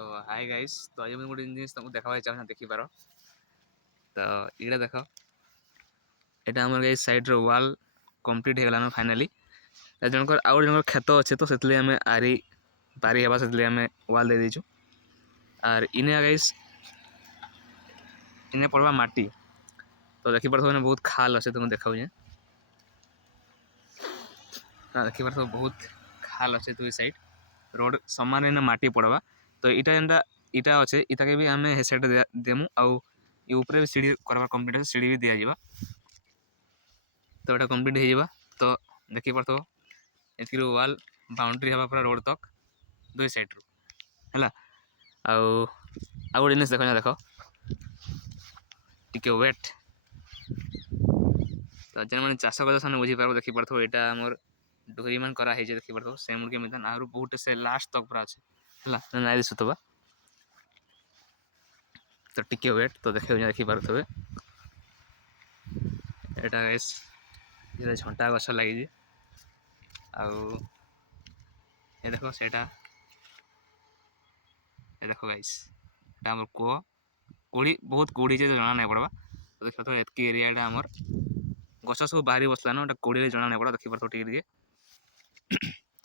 तो hi guys, तो आज मुझे गोटे जिनिस तुमको देखा चाहूँ देखिपार। तो ये देख, यहाँ आम गाइस साइड वाल कंप्लीट हो गलान फाइनाली। जनकर आउ जन खेत अच्छे तो से आम आरी पारी हवा से आम वाल दे दीचु। आर इने गाइस इने पड़वा माटी। तो देखिपार बहुत खाल अच्छे तुम देखा देखिपार बहुत खाल अच्छे तो साइड रोड सामान इने माटी पड़वा। तो इटा इटा अच्छे इटा के भी आम हे साइड देमु आउ ऊपर भी सीढ़ी करवा कंप्लीट सीढ़ी भी दिया जावा। तो ये कंप्लीट हो तो देखी पार ए वाल बाउंड्री हवा पूरा रोड तक दुई साइड रू है। आउ गोटे जिनिस देख टिके वेट। तो जेन मैंने चाष कर बुझीपार देखिपार यहाँ आमर डोहरी मान कराई देखिपार से मुर्गे मैदान आहुरी बहुत से लास्ट तक पूरा अच्छे है ना दिशुवा। तो टिके वेट तो देखिपारे यहाँ झंटा गछ लगी आउ ये देख सेटा ये देख गाइस एटा हमर कुआ कोड़ी बहुत कोड़ी जना नहीं पड़वा। तो देख तो एतकी एरिया आमर गछ सब बाहरी बसला ना कोड़ी जना नहीं पड़ा देखिपार टे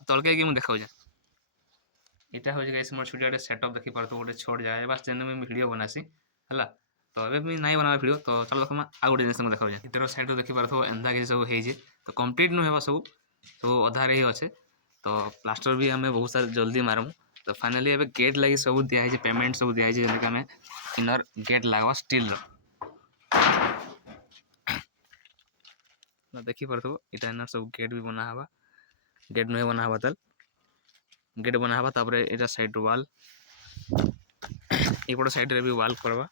तलके मुझे देखा यहाँ हूँ गाइस मोर छोटे सेटअप देखिपार गोटे छोट जगह बस जेन मुझे वीडियो बनासी है। तो अभी भी नहीं बना वीडियो तो चलो देखा आउ गोटे जिन देखा इतर साइड देखिपार एंता कि सब हो तो कंप्लीट नुह सब सब अधारे ही अच्छे। तो प्लास्टर भी आम बहुत सारा जल्दी मारमु। तो फाइनाली एबे गेट लगी सब दिखाई पेमेंट सब दिखाई जैसे आम इनर गेट लगवा स्टील देखिपार इटा इनर सब गेट भी बना हवा गेट नुहे बना हवा तल गेट बना हवा तापर इटा साइड वाल एपट साइड रे भी वाल करवा।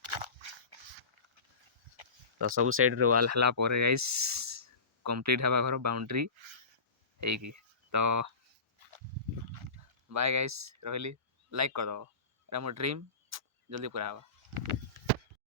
तो सब साइड रे वाल हला पर गाइस कंप्लीट हवा घर बाउंड्री है। तो बाय गाइस रही लाइक कर दो मोर ड्रीम जल्दी पूरा हवा।